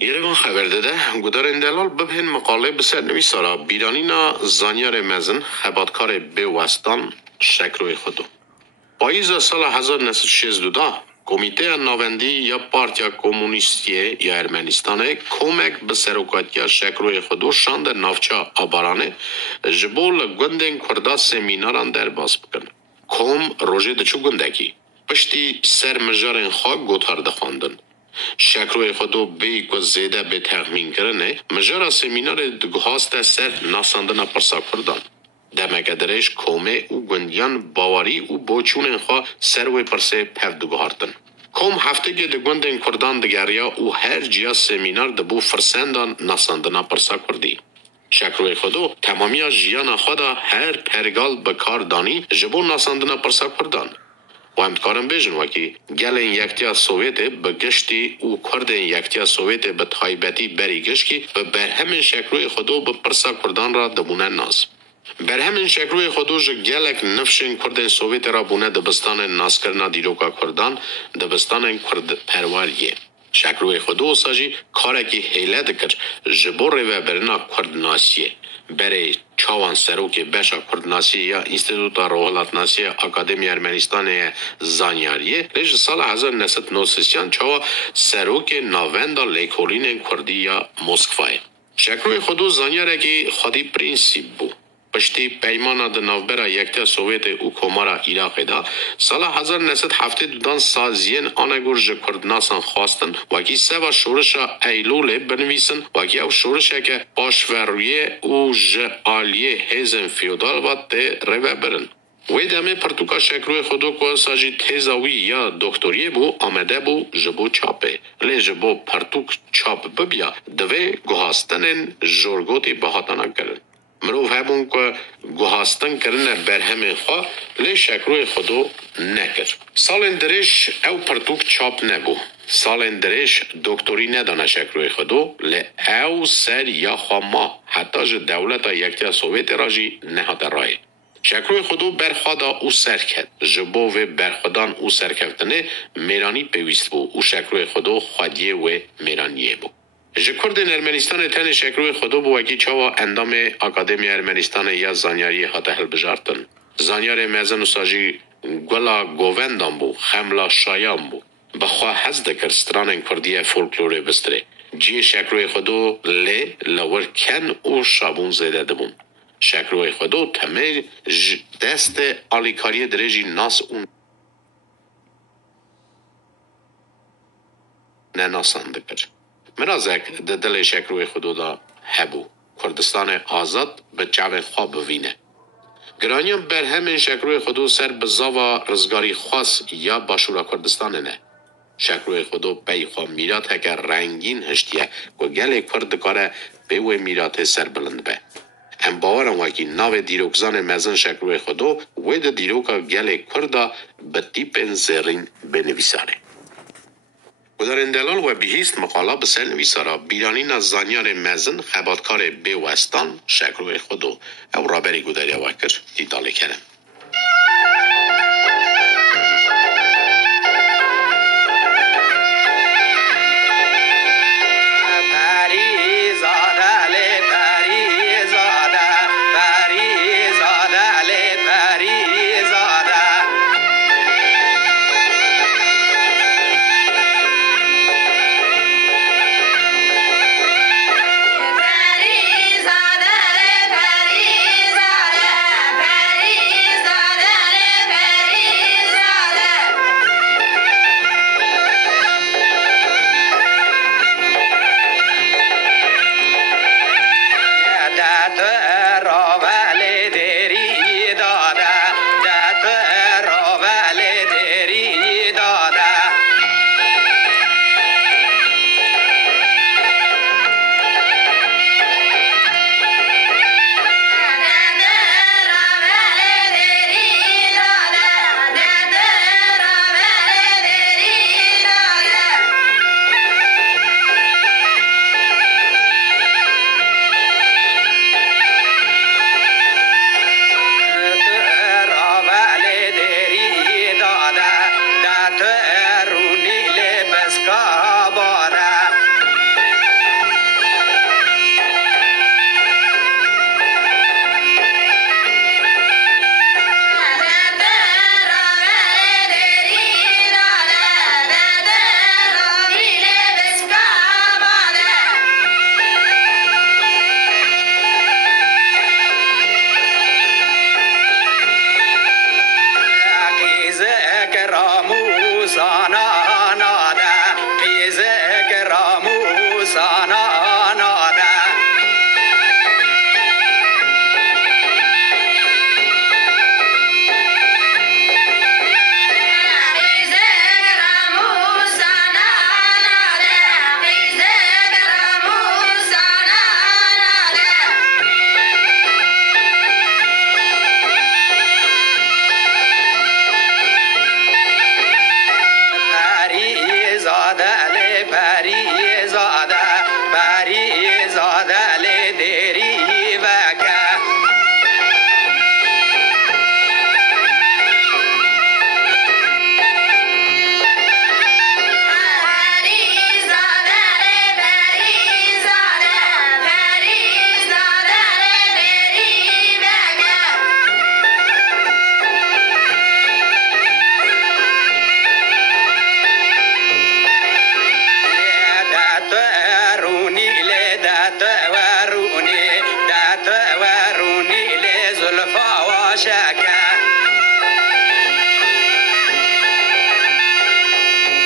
ایران خبر داده گودار دلال ببین مقاله بسر نویسارا بیرانینا زانیار مزن خباتکار بیوستان شکروی خودو پاییز سال 1962 کمیته ناوندی یا پارتیا کمونیستی یا ارمنستان کمک به سروکاتیا شکروی خودو شاند نافچا آبارانه جبول گندن کردا سمیناران در باز بکن کم روژه دچو گندگی پشتی سر مجارن خواه گوتار دخواندن شکروی خودو بی که زیده به تخمین کرنه مجارا سمینار دگهاست سر ناساندن پرسا کردن دمک درش کومه او گندیان باوری او بوچون خواه سر و پرسه پف دگهارتن کم هفته که دگوندن کردان دگریا او هر جیا سمینار دبو فرسندان ناساندن پرسا کردی شکروی خودو تمامی جیان خدا هر پرگال بکار دانی جبو ناساندن پرسا کردان و امتکارم بیجن وکی گلن یکتیا سوویت بگشتی او کردن یکتیا سوویت به تایبتی بری گشتی و بر همین شکروی خودو به پرسا کردان را دبونه ناز. بر همین شکروی خودو جه گلک نفشن کردن سوویت را بونه دبستان ناز کرنا دیروکا کردان دبستان کرد پرواریه. شکروی خودو ساجی کارکی حیله دکر جبور و برنا کرد ناسیه. برای چاوان سروک بشا کردناسی یا انستیتوتا روحلات ناسی اکادمی ارمنستان زانیاریه لیج سال 1990 چاوا سروک ناوندا لیکولین کردی یا مسکوای شکروی خودو زانیاره که خودی پرینسیب بو پشتی پیمان د نوبرا یکتا سوویت او کومارا عراق دا سال 1972 سازین آنگور ج کردناسان خواستن وکی سوا شورشا ایلول بنویسن وکی او شورشا که پاشوریه او ج آلیه هیزن فیودال و ته روه برن وی دمه پرتوکا شکروی خودو که ساجی تیزاوی یا دکتوریه بو آمده بو جبو چاپه لی جبو پرتوک چاپ ببیا دوی گوهاستنن جورگوتی بهاتانا کرن مروف همون که گوهاستن کرنه بر همه خواه لی شکروی خودو نکر سال درش او پرتوک چاپ نبو سال درش دکتوری ندانه شکروی خودو لی او سر یا خواه ما حتی جه دولتا یکتیا سوویت راجی نهات رای شکروی خودو برخوادا او سر کرد جبو و برخودان او سر کفتنه میرانی پیویست بو او شکروی خودو خودیه و میرانیه بو جکردن ارمنستان تن شکروی خودو بو وکی چاوا اندام اکادمی ارمنستان یا زانیاری حتی حل بجارتن زانیار مزن و ساجی گلا گووندان بو خملا شایان بو بخواه هز دکر ستران کردیه فولکلوری بستره جی شکروی خودو لی لور کن او شابون زیده دبون شکروی خودو تمه دست آلیکاری درجی ناس اون نناسان دکر مرازک ده دل شکروی خودو دا هبو کردستان آزاد به چاو خواب بوینه گرانیم بر همین شکروی خودو سر بزاوا رزگاری خاص یا باشورا کردستان نه شکروی خودو بی خواه میرات هکر رنگین هشتیه و گل کرد کاره بیوی میرات سر بلند به هم باورم وکی ناو دیروکزان مزن شکروی خودو وید دیروکا گل کرده به تیپ زرین بنویساره گذار اندلال و بهیست مقاله بسر نویسارا بیرانین از زانیار مزن خباتکار بیوستان شکروی خودو او رابری گذاری وکر دیداله کرم شکر